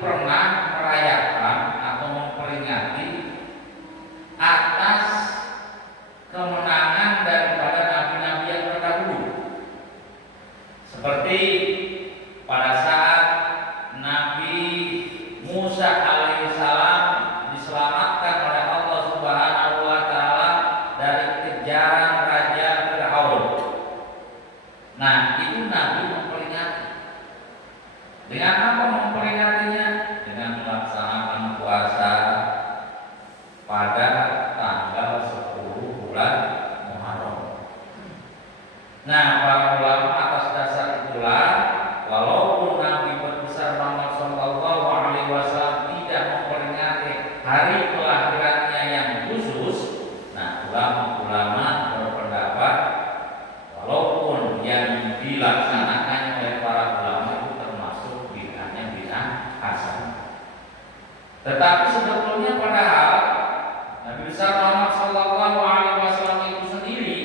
pernah merayakan atau memperingati atas kemenangan daripada nabi-nabi yang terdahulu. Seperti pada saat Nabi Musa alaihissalam diselamatkan oleh Allah Subhanahu wa taala dari kejaran Raja Fir'aun. Nah, itu Nabi memperingati. Dengan apa memperingatinya? Dengan melaksanakan puasa pada tanggal 10 bulan Muharram. Nah, para ulama atas dasar itulah, walaupun Nabi besar Muhammad Shallallahu Alaihi Wasallam tidak memperingati hari kelahirannya yang khusus, nah ulama-ulama berpendapat walaupun yang dilaksanakan oleh para ulama itu termasuk bid'ahnya bid'ah hasanah. Tetapi sebetulnya padahal Nabi besar Muhammad Shallallahu Alaihi Wasallam itu sendiri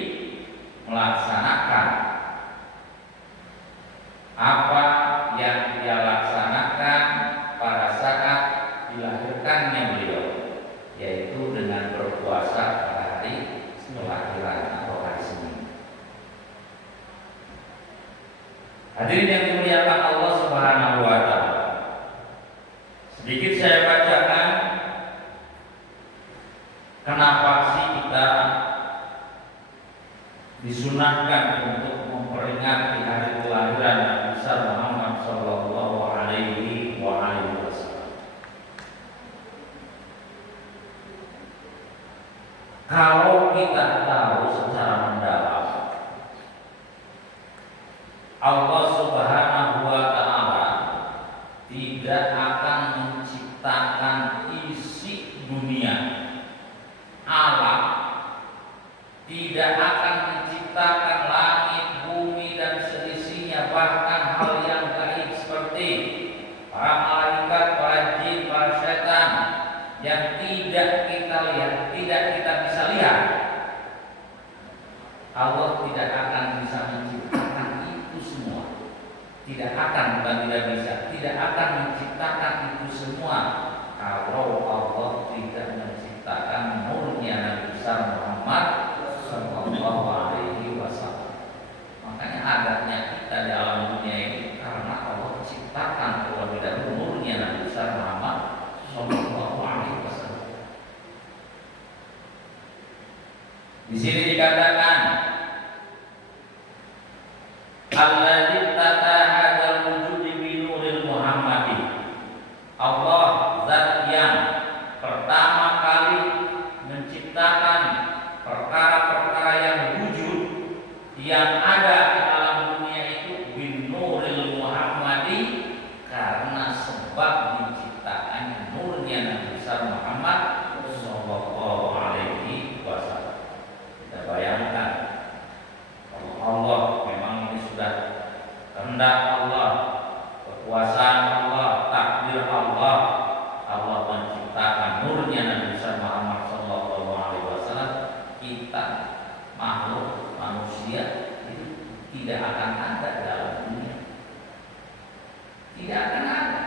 melaksanakan apa yang dia laksanakan pada saat dilahirkannya beliau, yaitu dengan berpuasa pada hari kelahiran atau hari Senin. Hadirin yang dimuliakan Allah Subhanahu wa taala, sedikit saya bacakan kenapa sih kita disunahkan untuk memperingati hari kelahiran Nabi besar Muhammad Shallallahu Alaihi Wasallam. Kalau kita tahu secara mendalam, Allah Subhanahu wa taala tidak akan menciptakan isi dunia, alam, tidak akan menciptakan langit, bumi dan seisinya, bahkan hal yang gaib seperti para malaikat, para jin, para setan yang tidak kita lihat, tidak kita bisa lihat. Allah tidak akan bisa menciptakan itu semua. Tidak akan, bukan tidak bisa, tidak akan menciptakan itu semua kalau Allah tidak menciptakan nurnya Nabi besar Muhammad Sallallahu Alaihi Wasallam. Makanya adanya kita di alam dunia ini karena Allah ciptakan terlebih dahulu nurnya Nabi besar Muhammad Sallallahu Alaihi Wasallam. Di sini dikatakan alladzi tatahadzal wujudi bi nuril Muhammadi. Allah zat yang pertama kali menciptakan perkara-perkara yang wujud yang ada di alam dunia itu bin nuril Muhammadi, karena sebab diciptakan nurnya Nabi besar Muhammad Sallallahu Alaihi Wasallam. Kita bayangkan kalau Allah memang ini sudah kehendak Allah, kekuasaan Allah, takdir Allah, Allah menciptakan nurnya Nabi besar Muhammad Sallallahu Alaihi Wasallam, kita makhluk manusia itu tidak akan ada dalam dunia, tidak akan ada.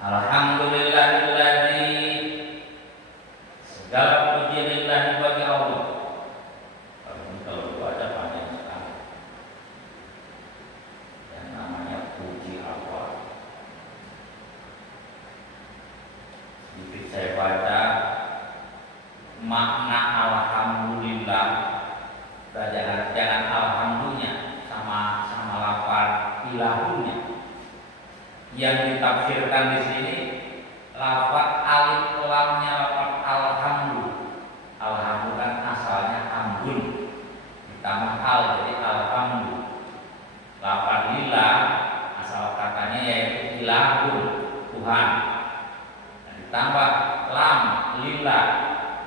Alhamdulillahilladzi, segala puji lillahi bagi Allah. Kalau baca panjang sekali. Yang namanya puji Allah. Sedikit saya baca makna alhamdulillah. Jangan alhamdulillah sama lafaz ilahunya. Yang ditafsirkan di sini lafaz alif lamnya lafaz alhamdu. Alhamdu kan asalnya hamdun ditambah al jadi alhamdu. Lafaz lillah asal katanya yaitu ilahun, Tuhan. Nah, ditambah lam lillah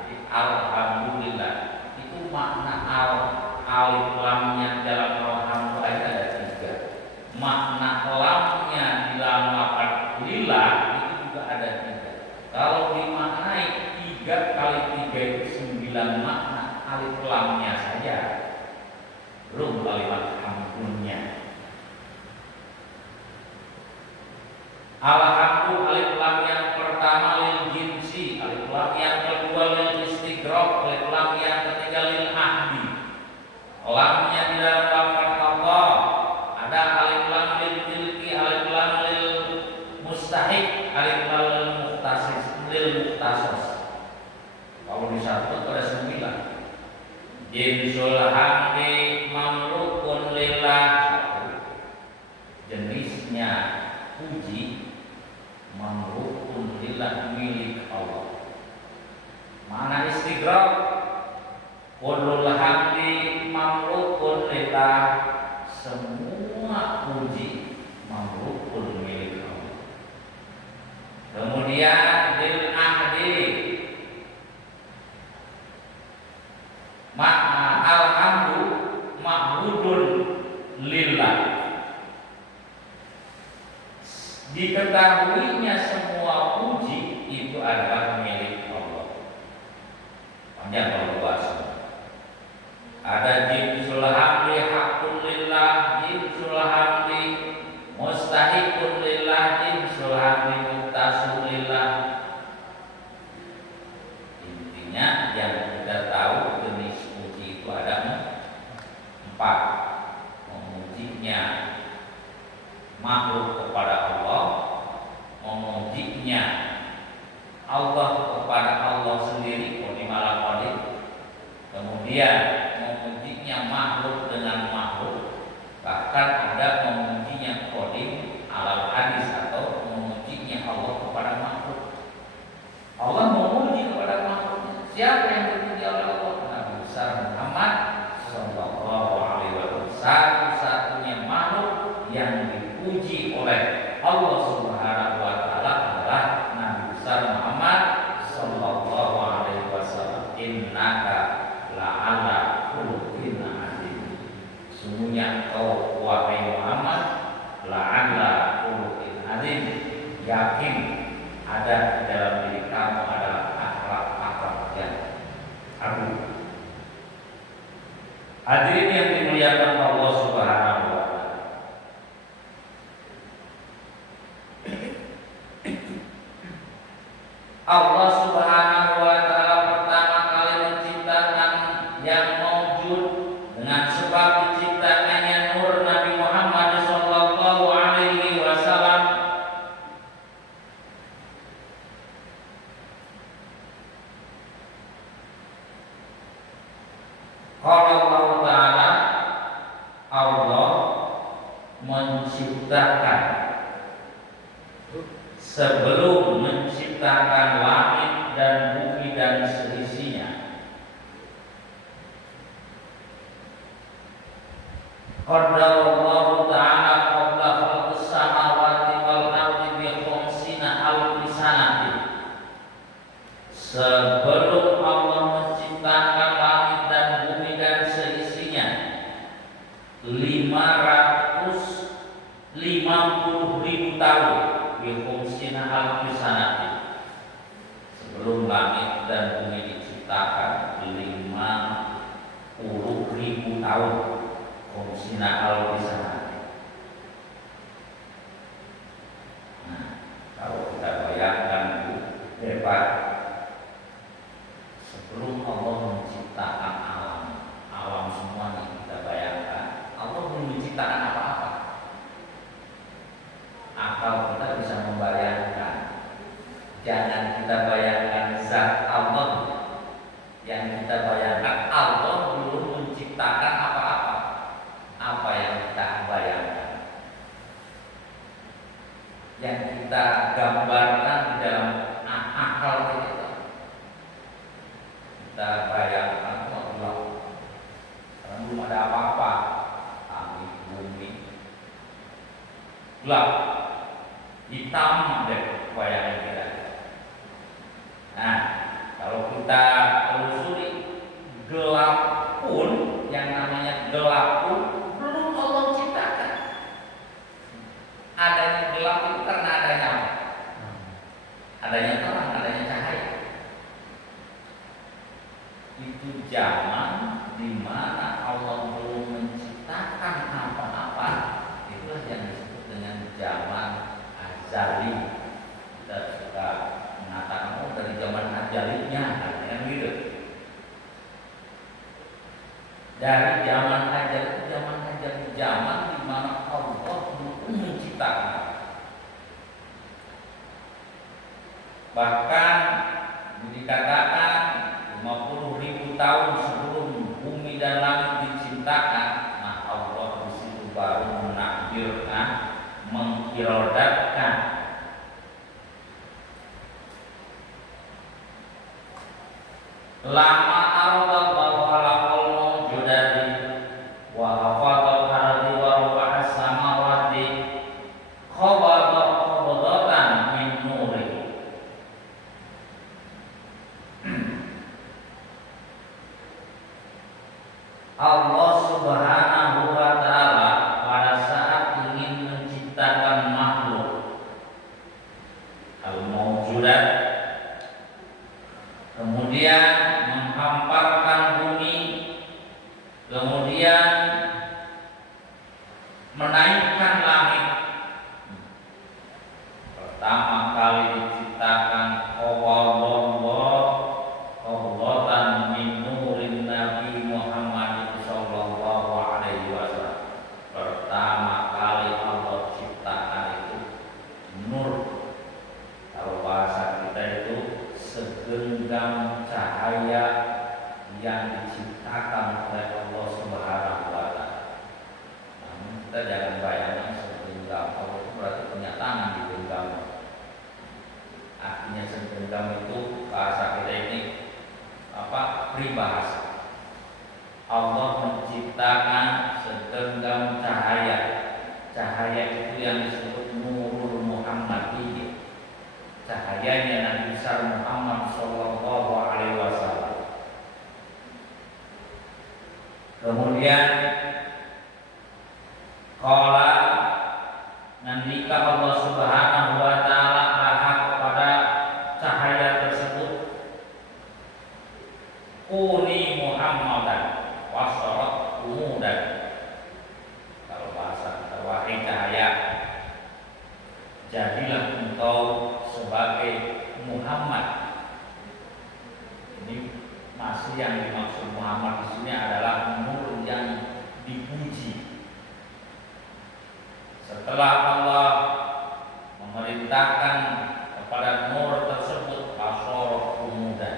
jadi alhamdulillah. Itu makna alif lamnya dalam alhamdulillah ada 3. Makna lamnya di dalam lafaz lillah dalam lafaz Allah, ada alif lam lil milki, alif lam lil mustahik, alif lam lil muhtasis, lil muhtasos. Kalau disatu ada 9. Jinsul hamdi mamlukun lillah, jenisnya puji mamlukun lillah, milik Allah. Mana istighraq? Kullul hamdi mamlukun lillah, semua puji mamlukun milik Allah. Kemudian lil ahdi, alhamdu ma'budun lillah, diketahuinya semua puji itu adalah milik Allah. Panjang kalau bahasa. Ada jinsul hamdi hakun lillah, jinsul hamdi mustahikun lillah, jinsul hamdi muhtasun lillah. Intinya yang kita tahu jenis puji itu ada 4. Memujinya makhluk kepada Allah, memujinya Allah kepada Allah sendiri, kemudian memujinya makhluk dengan makhluk, bahkan ada memujinya qadim alal hadis atau memujinya Allah kepada makhluk. Allah memuji kepada makhluknya. Siapa yang dipuji oleh Allah? Nabi besar Muhammad sallallahu alaihi wasallam, satu-satunya makhluk yang dipuji oleh Allah Subhanahu wa taala adalah Nabi besar Muhammad sallallahu alaihi wasallam. Innaka la'ala khuluqin azim. Sungguhnya kau wahai Muhammad la'ala khuluqin azim, yakin ada di dalam diri kamu adalah akhlak-akhlak yang agung. Hadirin yang dimuliakan Allah Subhanahu wa taala. Allah Subhanahu wa taala pertama kali menciptakan yang maujud dengan sebab diciptakannya nur Nabi Muhammad sallallahu alaihi wasallam. Qala Allah taala, Allah menciptakan sebelum menciptakan langit dan bumi dan seisinya. Qadarallahu ta'ala qabla khalqis samawati wal ardi bi khamsina alfi sanatin. Sebelum Allah menciptakan langit dan bumi dan seisinya 550.000 tahun. Bihumsina alfi sanatin. Sebelum langit dan bumi diciptakan 50.000 tahun. Humsina alfi sanatin. Nah, kalau kita bayangkan hebat, sebelum Allah menciptakan alam semuanya, kita bayangkan Allah belum menciptakan apa-apa. Akal kita bisa membayangkan. Jangan kita bayangkan zat Allah, yang kita bayangkan Allah belum menciptakan apa-apa. Apa yang kita bayangkan, yang kita gambarkan di dalam akal kita. Kita bayangkan Allah belum ada apa-apa, langit bumi gelap, hitam deh bayangan kita. Nah, kalau kita telusuri, gelap pun, yang namanya gelap pun belum Allah ciptakan. Adanya gelap itu karena adanya apa? Adanya terang, adanya cahaya. Itu zaman di mana Allah belum menciptakan apa-apa. Itulah yang disebut dengan zaman azali. Kita suka mengatakan dari zaman ajalinya, kan gitu. Dari zaman ajal dirodapkan. Lama arallahu khalaqal mawjudati wa hafadhal ardi wa rafa'as samawati qabdatan min nuri. Allah Subhanahu wa ta'ala pada saat ingin menciptakan makhluk al-mawjudat, kemudian menghamparkan bumi, kemudian menaikkan langit. Pertama kali diciptakan qabdatan min nurin Nabi Muhammad sallallahu alaihi wasallam. Pertama kali Allah ciptakan itu nur. Kalau bahasa kita itu segenggam cahaya yang diciptakan oleh Allah Subhanahu wa ta'ala. Namun kita jangan bayangkan segenggam. Allah itu berarti punya tangan di genggam. Artinya segenggam itu bahasa kita ini peribahasa. Allah menciptakan segenggam cahaya. Cahaya itu yang disebut Nurul Muhammadiyah. Cahayanya Nabi besar Muhammad sallallahu alaihi wasallam. Kemudian qala, nandika Allah Subhanahu wa ta'ala kepada cahaya tersebut, Kuni Muhammadan wasarat umudan. Kalau bahasa wahai cahaya, jadilah engkau sebagai Muhammad. Ini masih yang dimaksud Muhammad di sini adalah nur yang dipuji. Setelah Allah memerintahkan kepada nur tersebut wasarat umudan,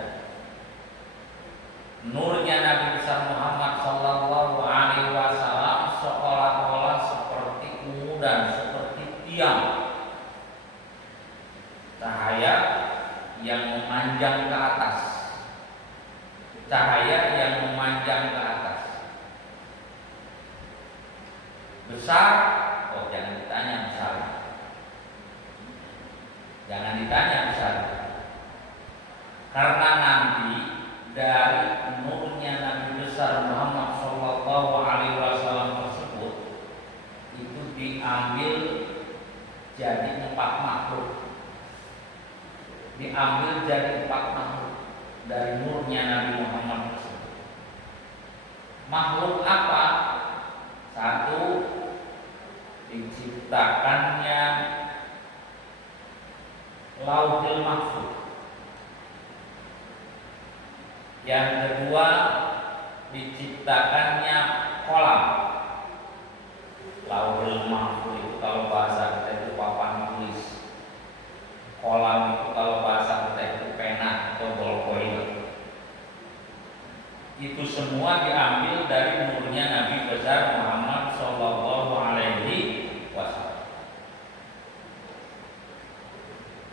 nurnya Nabi besar Muhammad sallallahu alaihi wasallam seolah-olah seperti umudan, seperti tiang cahaya yang memanjang ke atas. Cahaya yang memanjang ke atas. Besar? Oh, jangan ditanya besar. Jangan ditanya besar. Karena nanti dari nurnya Nabi besar Muhammad sallallahu alaihi wasallam tersebut itu diambil jadi 4 makhluk. Diambil jadi 4 makhluk dari nurnya Nabi Muhammad tersebut. Makhluk apa? 1, diciptakannya Lauhul Mahfuz. Yang kedua, diciptakannya kolam. Lauhul Mahfuz itu kalau bahasa kita itu papan tulis. Kolam itu kalau bahasa kita itu pena atau ballpoint. Itu semua diambil dari nurnya Nabi besar Muhammad sallallahu alaihi wasallam.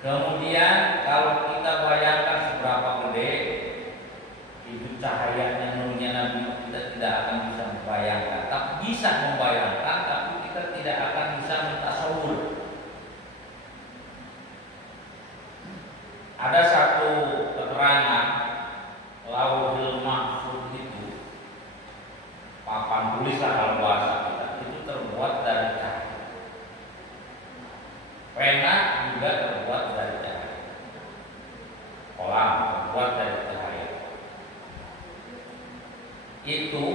Kemudian kalau kita bayangkan seberapa gede itu cahayanya nurnya Nabi, kita tidak akan bisa membayangkan. Tapi bisa membayangkan, tapi kita tidak akan bisa mentasawur. Ada satu keterangan Lauhul Mahfuz itu papan tulis kalau bahasa kita itu terbuat dari cahaya. Pena juga terbuat dari cahaya. Kolam terbuat dari cahaya. Itu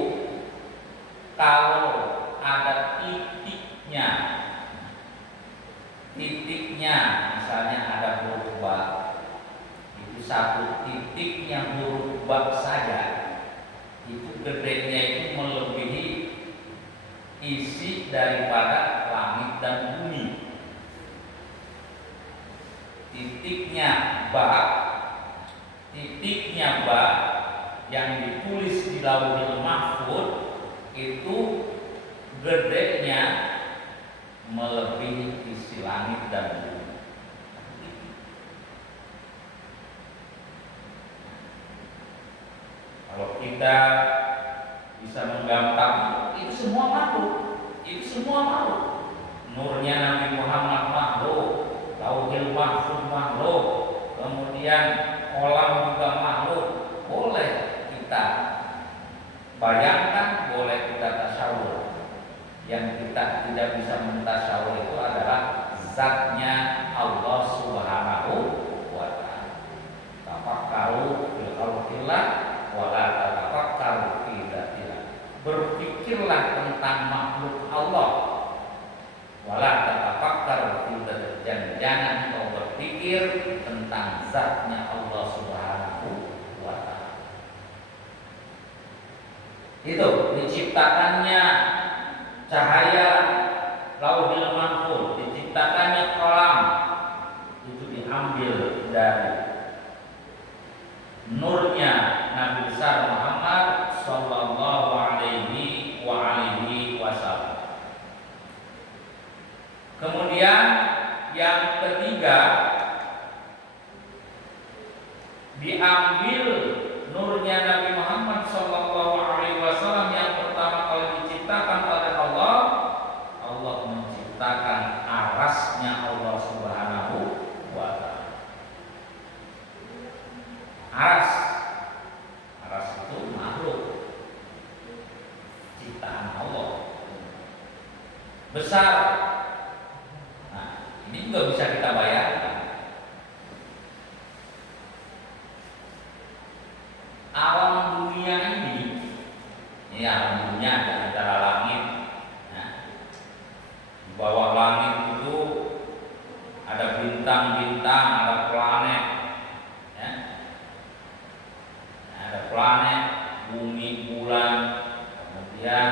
kalau ada titiknya misalnya ada huruf ba, itu 1 titiknya huruf ba saja itu gedenya itu melebihi isi daripada langit dan bumi. Titiknya ba yang ditulis di Lauhul Mahfuz itu gedenya melebihi isi langit. kita bisa menggampang itu semua makhluk, itu semua makhluk. Nurnya Nabi Muhammad makhluk, Lauhil Mahfuz makhluk, kemudian kolam juga makhluk. Boleh kita bayangkan, boleh kita tasawur. Yang kita tidak bisa mentasawur itu adalah zatnya Allah Subhanahu wa ta'ala. Tafakkaru fil khalqillah wa la tatafakkaru fi dzatillah. Berpikirlah tentang makhluk Allah. Wa la tatafakkaru fi dzatillah. Dan jangan kau berpikir tentang zatnya Allah Subhanahu wa ta'ala. Itu diciptakannya cahaya Lauhil Mahfuz, diciptakannya kolam, itu diambil dari nurnya Nabi besar Muhammad sallallahu alaihi wasallam. Kemudian yang ketiga, diambil nurnya Nabi Muhammad sallallahu alaihi wasallam yang pertama kali diciptakan oleh Allah. Allah menciptakan arasnya Allah Subhanahu wa ta'ala. Aras itu makhluk ciptaan Allah, besar. Nah, ini juga bisa kita bayangkan. Alam dunia ini alam dunia ada antara langit. Nah, di bawah langit itu ada bintang-bintang, ada planet, ya. Ada planet, bumi, bulan, kemudian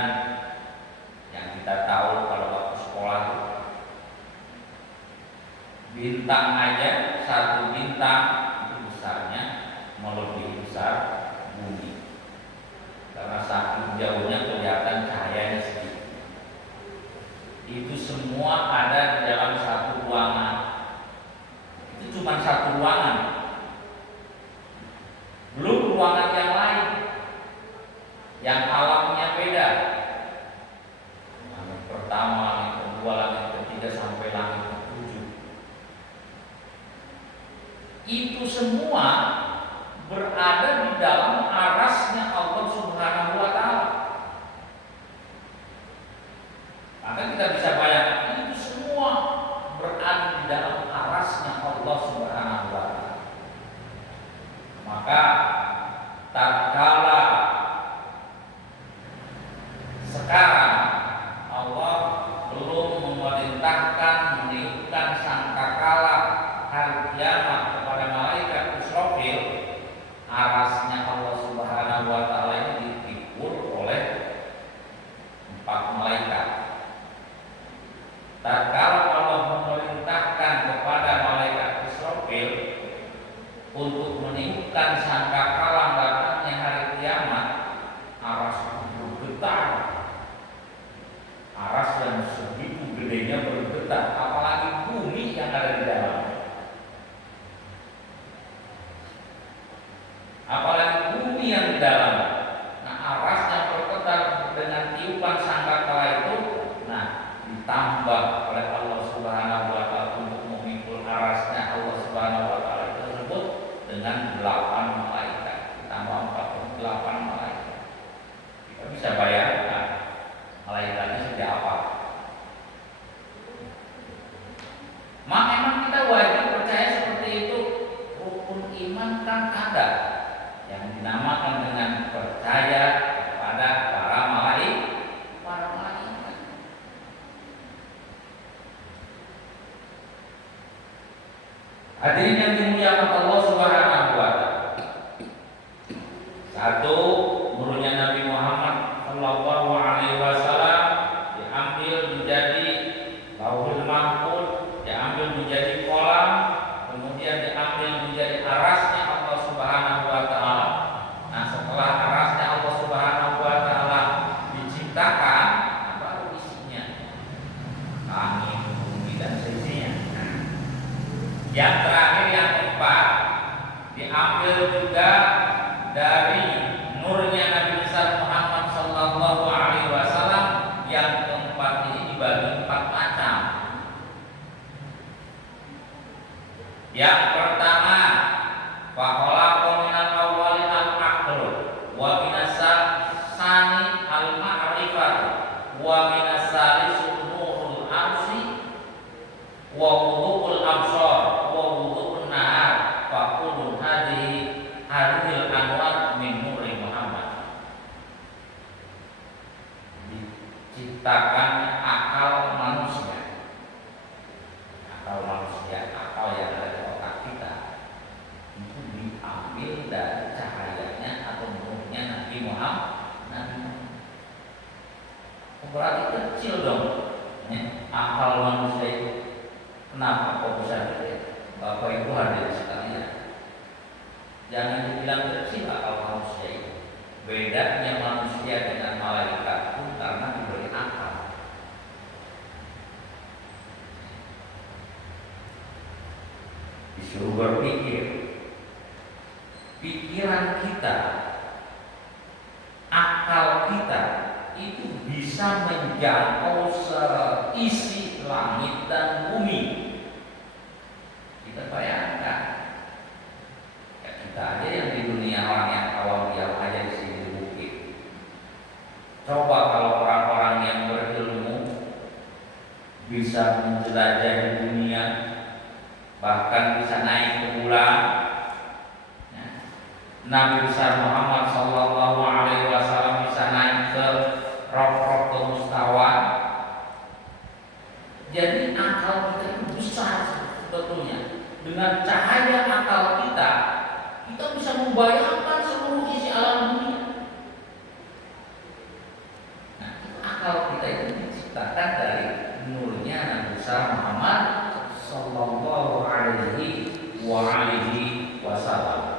yang kita tahu kalau waktu sekolah bintang aja, satu bintang itu besarnya melebihi besar bumi. Karena saking jauhnya kelihatan cahayanya sedikit. Itu semua ada di dalam satu ruangan. Itu cuma satu ruangan. Belum ruangan yang lain, yang alamnya beda. Langit pertama, langit kedua, langit ketiga sampai langit ketujuh. Itu semua berada di dalam arasnya Allah Subhanahu wa ta'ala. Maka kita bisa bayangkan itu semua berada di dalam arasnya Allah Subhanahu wa ta'ala. Maka tatkala sekarang Allah belum memerintahkan meniupkan sangkakala hari kiamat kepada malaikat Israfil, arasnya Allah Subhanahu wa ta'ala ini dipikul oleh 4 malaikat. Tatkala Allah memerintahkan kepada malaikat Israfil untuk meniupkan sangkakala datangnya hari kiamat, aras bergetar. Aras yang segitu gedenya bergetar, apalagi bumi yang ada di dalam. Apalagi bumi yang di dalam. Nah, arasnya bergetar dengan tiupan sangkakala itu. Nah, ditambah oleh Allah Subhanahu wa ta'ala untuk memikul arasnya Allah Subhanahu wa ta'ala tersebut dengan 8 malaikat, ditambah 48 malaikat. Kita bisa bayangkan malaikatnya seperti apa. Mak, emang kita wajib percaya seperti itu. Rukun iman kan ada yang dinamakan dengan percaya kepada para malaikat. Hadirin yang dimuliakan Allah Subhanahu wa ta'ala. Satu, nurnya Nabi Muhammad sallallahu alaihi wasallam diambil menjadi Lauhul Mahfuz, diambil menjadi kolam, kemudian diambil menjadi arasnya Allah Subhanahu wa ta'ala. Nah, setelah arasnya Allah Subhanahu wa ta'ala diciptakan, baru isinya langit, bumi dan seisinya. Yang terakhir, yang keempat, ini dibagi 4 macam. Yang pertama, fa khalaqa minal awwali al-aql wa minas sani al-ma'rifat wa minas salisi nurul arsi wa wudu'ul absar wa wudu'un nahar fa kullu hadhil anwar min nuri Muhammad. Diciptakan akal manusia, akal yang ada di otak kita itu diambil dari cahayanya atau nurnya Nabi Muhammad. Berarti kecil dong akal manusia itu. Kenapa kok bisa begitu? Bapak Ibu hadirin sekalian, jangan dibilang kecil akal manusia itu. Bedanya manusia dengan malaikat pun karena diberi akal. Disuruh berpikir. Pikiran kita, akal kita itu bisa menjangkau seisi langit dan bumi. Kita bayangkan, ya kita aja yang di dunia langit awam diam aja di sini di bukit. Coba kalau orang-orang yang berilmu bisa menjelajahi dunia, bahkan bisa naik ke bulan. Nabi besar Muhammad Sallallahu Alaihi Wasallam bisa naik ke roh-roh ke mustawa. Jadi akal kita itu besar sebetulnya. Dengan cahaya akal kita bisa membayangkan seluruh isi alam dunia. Nah, akal kita itu diciptakan dari nurnya Nabi besar Muhammad Sallallahu Alaihi Wasallam.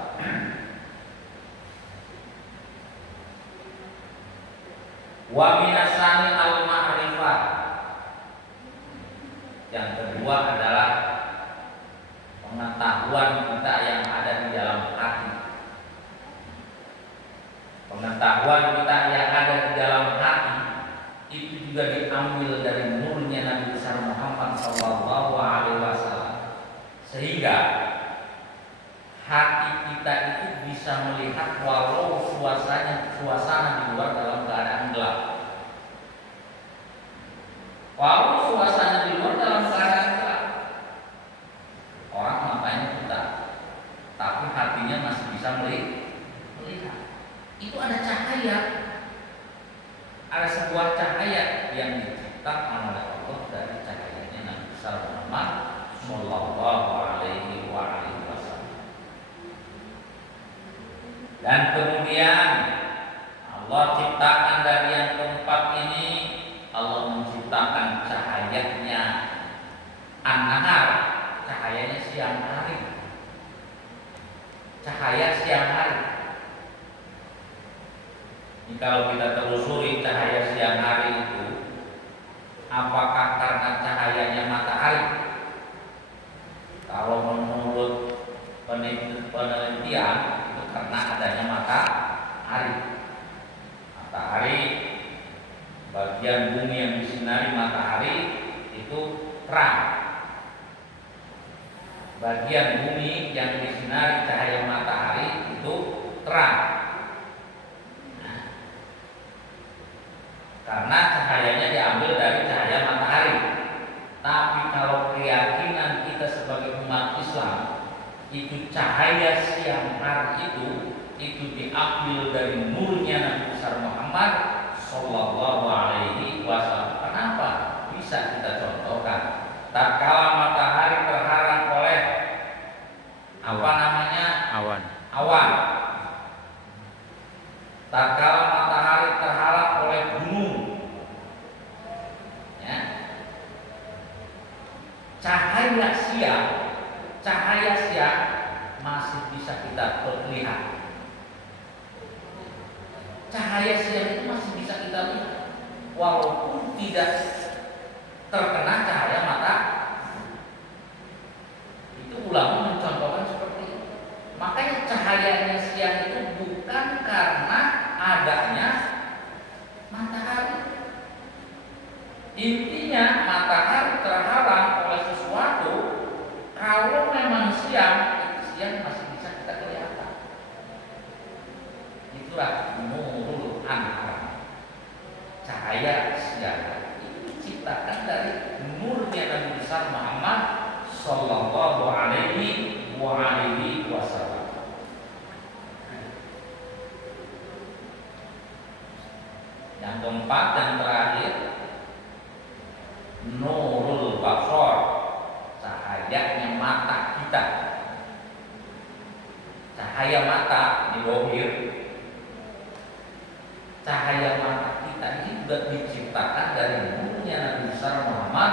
Wa minasani al-ma'rifat. Yang kedua adalah pengetahuan kita yang ada di dalam hati. Pengetahuan kita yang ada di dalam hati itu juga diambil dari nurnya Nabi besar Muhammad Sallallahu Alaihi Wasallam, sehingga hati kita itu bisa melihat walau suasana di luar dalam keadaan gelap. Walau suasana di luar dalam keadaan gelap, orang matanya buta, tapi hatinya masih bisa melihat. Itu ada cahaya, ada sebuah cahaya yang diciptakan oleh Allah dari cahayanya Nabi besar Muhammad Sallallahu Alaihi Wasallam. Dan kemudian Allah ciptakan dari yang keempat ini, Allah menciptakan cahayanya an-nahar, cahayanya siang hari. Cahaya siang hari. Ini kalau kita telusuri cahaya siang hari itu, apakah karena cahayanya matahari? Kalau menurut penelitian itu karena adanya matahari. Matahari, bagian bumi yang disinari matahari itu terang. Bagian bumi yang disinari cahaya matahari itu terang. Nah, karena cahayanya diambil dari cahaya matahari. Tapi kalau keyakinan kita sebagai umat Islam itu cahaya siang hari itu diambil dari nurnya Nabi besar Muhammad Sallallahu Alaihi Wasallam. Kenapa? Bisa kita contohkan. Tatkala matahari terhalang oleh apa namanya? Awan. Tatkala matahari terhalang oleh gunung, ya, cahaya siang masih bisa kita lihat. Cahaya siang itu masih bisa kita lihat, walaupun tidak terkena cahaya matahari. Itu ulama mencontohkan seperti itu. Makanya cahayanya siang itu bukan karena adanya matahari. Intinya matahari terhalang oleh sesuatu, kalau memang siang, itu siang masih bisa kita kelihatan. Itulah nurul anhar, cahaya siang. Itu diciptakan dari nurnya Nabi besar Muhammad Sallallahu Alaihi Wasallam. Yang keempat dan terakhir, nurul basor, cahayanya mata kita. Cahaya mata di dohir, cahaya mata kita ini sudah diciptakan dari nurnya Nabi besar Muhammad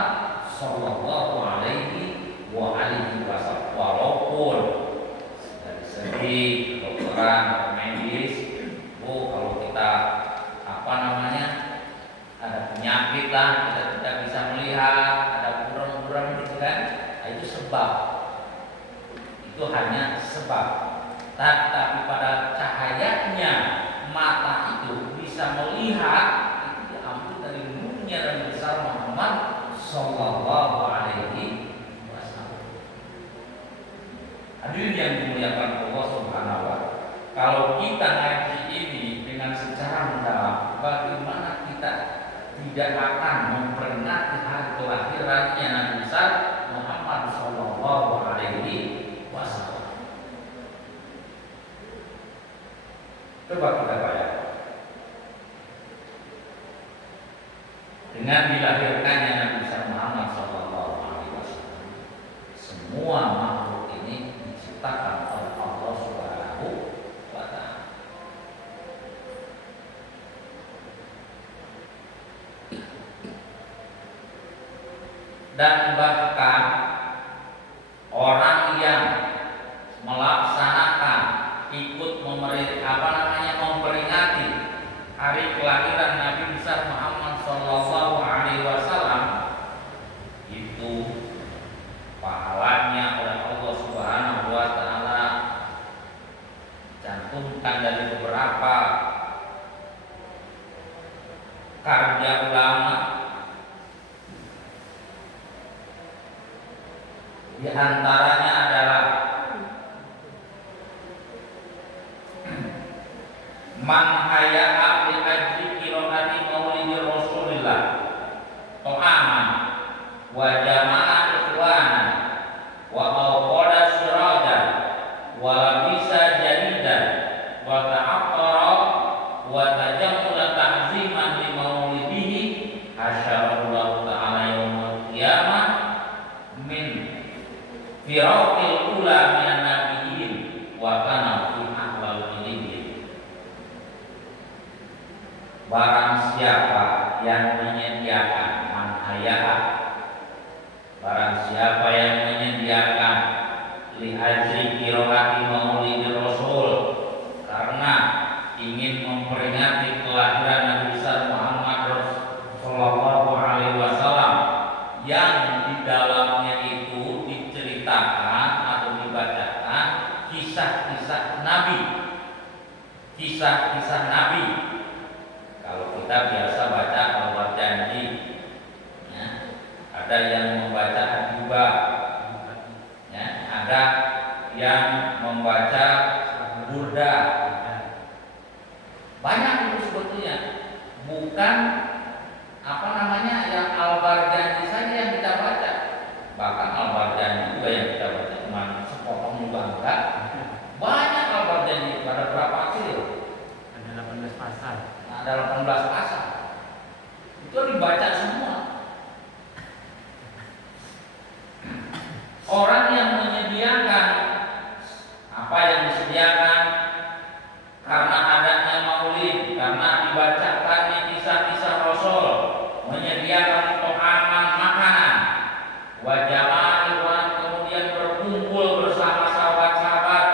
Sallallahu Alaihi Wasallam. Walaupun dari segi kedokteran medis, kalau kita ada penyakit lah, kita tidak bisa melihat, ada buram-buram gitu kan, itu sebab, itu hanya sebab. Tapi pada cahayanya mata itu bisa melihat, itu diambil dari nurnya Nabi besar Muhammad Sallallahu Alaihi Wasallam. Hadirin yang dimuliakan Allah Subhanahu wa Ta'ala, kalau kita ngaji ini dengan secara mendalam, bagaimana kita tidak akan memperingati hari kelahirannya Nabi besar Muhammad Sallallahu Alaihi Wasallam. Coba kita bayangkan, dengan dilahirkannya Nabi besar Muhammad Sallallahu Alaihi Wasallam, semua makhluk ini diciptakan oleh Allah Subhanahu wa Ta'ala. Dan bahkan orang yang melaksanakan ikut memperingati hari kelahiran Nabi besar Muhammad Sallallahu Alaihi Wasallam, itu pahalanya oleh Allah Subhanahu wa Ta'ala cantumkan dari beberapa karya ulama. Di antaranya adalah man hayya li ajli qiraati maulidi Rasulillah ta'aman wa jama'a ikhwanan wa awqada sirajan wa labisa jadidan wa ta'aqqara wa tajammula ta'ziman li maulidihi hasyarallahu ta'ala yaumul qiyamah min firaqil ula minan nabiyyin wa kana fi ahlal ilmi. Barang siapa yang menyediakan manhayah, barang siapa yang menyediakan li ajri qiraati maulidi Rasul, karena ingin memperingati kelahiran Nabi besar Muhammad Sallallahu Alaihi Wasallam, yang di dalamnya itu diceritakan atau dibacakan kisah-kisah Nabi, kisah-kisah Nabi. Kalau kita biasa baca Al Janji, ya, ada yang membaca juga, ya, ada yang membaca Burda. Banyak itu sebetulnya, bukan yang Al-Barjanji saja yang kita baca, bahkan Al-Barjanji juga yang kita baca cuma sepotong juga enggak. Banyak Al-Barjanji, ada berapa akhir? Ada 18 pasal. Ada 18 pasal. Itu dibaca semua. Orang yang menyediakan apa yang disediakan karena adanya maulid, karena dibacakannya kisah-kisah Rasul, menyediakan to'aman makanan, wajah kemudian berkumpul bersama sahabat-sahabat,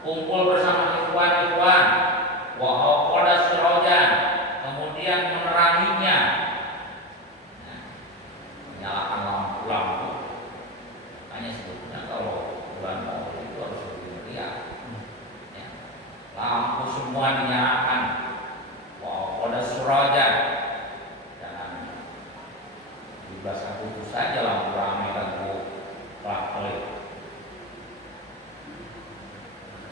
kumpul bersama ikhwan-ikhwan, wa aqada sirajan, 17 Agustus saja lampu ramai lampu plak-plek.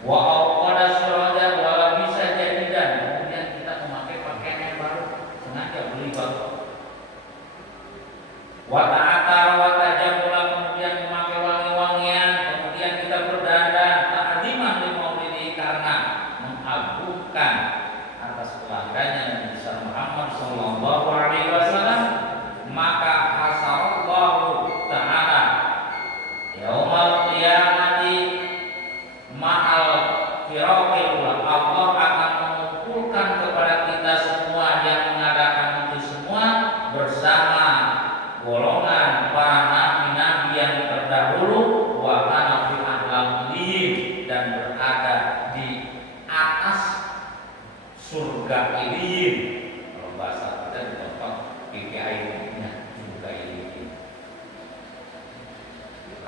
Wa awqada siraja wa bisa jadidan, kemudian kita memakai pakaian yang baru, sengaja beli baru. Wa ta'atar wa tajamula, kemudian memakai wangi-wangian, kemudian kita berdandan ta'ziman li maulidi, karena mengagungkan atas kelahirannya Nabi besar Muhammad sallallahu alaihi wasallam. Maka hasarallahu ta'ala yaumal qiyamati ma'al firaqil ula, Allah akan mengumpulkan kepada kita semua yang mengadakan itu semua bersama golongan para nabi-nabi yang terdahulu, wa kana fi a'lamiyin, dan berada di atas surga iliyin. Kalau bahasa kita di tempat PKI-nya surga iliyin.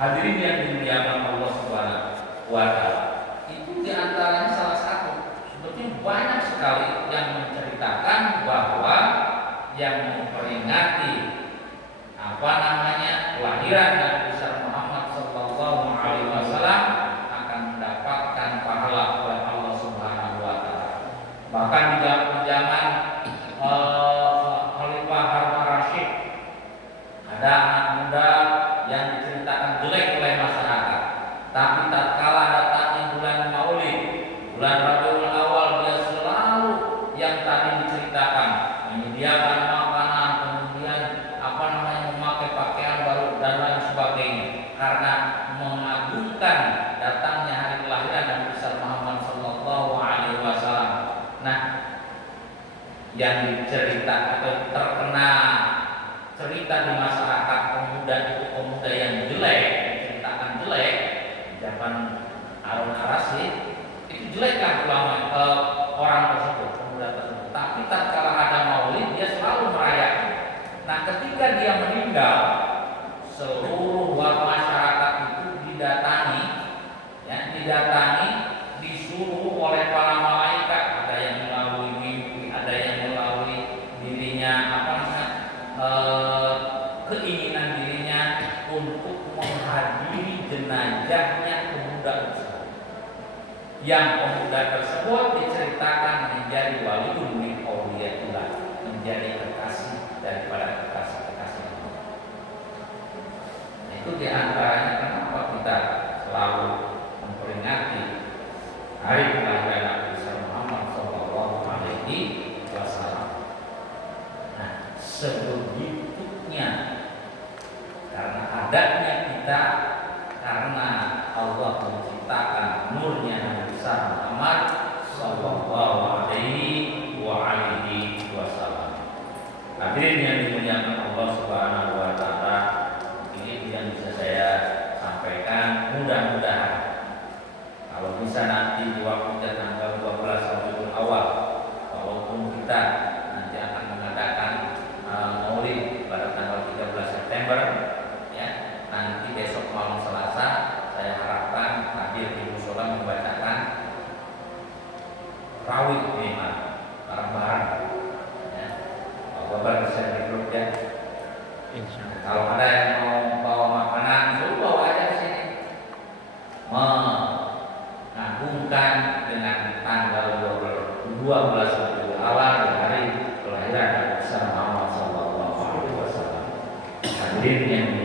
Hadirin yang dimuliakan Allah Subhanahu wa ta'ala, itu diantaranya salah satu. Sebetulnya banyak sekali yang menceritakan bahwa yang memperingati kelahiran Nabi besar Muhammad sallallahu alaihi wasallam akan mendapatkan pahala oleh Allah Subhanahu wa taala. Bahkan di zaman Khalifah Harun Ar-Rasyid ada anak muda yang diceritakan jelek oleh masyarakat, tapi tatkala datangnya bulan Maulid, bulan Rabiul Awal, dia selalu yang tadi diceritakan menyediakan makanan, kemudian memakai pakaian baru dan lain sebagainya, karena mengagungkan datangnya hari kelahiran Nabi besar Muhammad sallallahu alaihi wasallam. Nah, yang dicerita atau terkena cerita di masyarakat pemuda itu pemuda yang jelek, diceritakan jelek zaman Harun Ar-Rasyid, itu jelek kan ulama orang tersebut, pemuda tersebut. Tapi tatkala ada Maulid dia selalu merayakan. Nah, ketika dia meninggal, seluruh masyarakat itu didatangi, disuruh oleh para malaikat. Ada yang melalui mimpi, ada yang melalui dirinya, keinginan dirinya untuk menghadiri jenazahnya pemuda tersebut. Yang pemuda tersebut diceritakan menjadi waliun min auliyatillah, menjadi kekasih daripada kekasih-kekasih Allah. Itu diantaranya kenapa kita selalu memperingati hari kelahiran Nabi besar Muhammad sallallahu alaihi wasallam. Nah, sebegitunya karena adanya kita, karena Allah menciptakan nurnya Nabi besar Muhammad sallallahu alaihi wasallam. Hadirin yang dimuliakan Allah Subhanahu wa taala, ini yang bisa saya sampaikan. Mudah-mudahan kalau bisa nanti di waktu tanggal 12 Rabiul Awal, walaupun kita nanti akan mengadakan Maulid pada tanggal 13 September ya, nanti besok malam Selasa saya harapkan hadir di mushola membacakan rawih lima bareng-bareng. Bapak bisa di grup ya. Kalau ada yang mau bawa makanan, suruh bawa aja ke sini. Mengagungkan dengan tanggal 12 Rabiul Awal di hari kelahiran Nabi besar Muhammad sallallahu alaihi wasallam. Hadirin yang